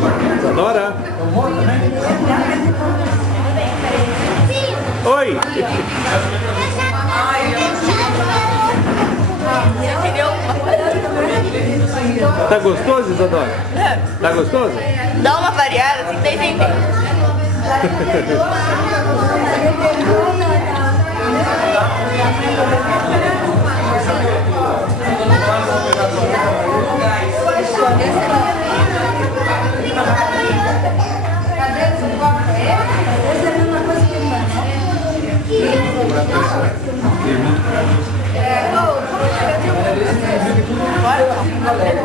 Isadora? Oi! Tá gostoso, Isadora? Tá gostoso? Dá uma variada, tem que entender. Bora?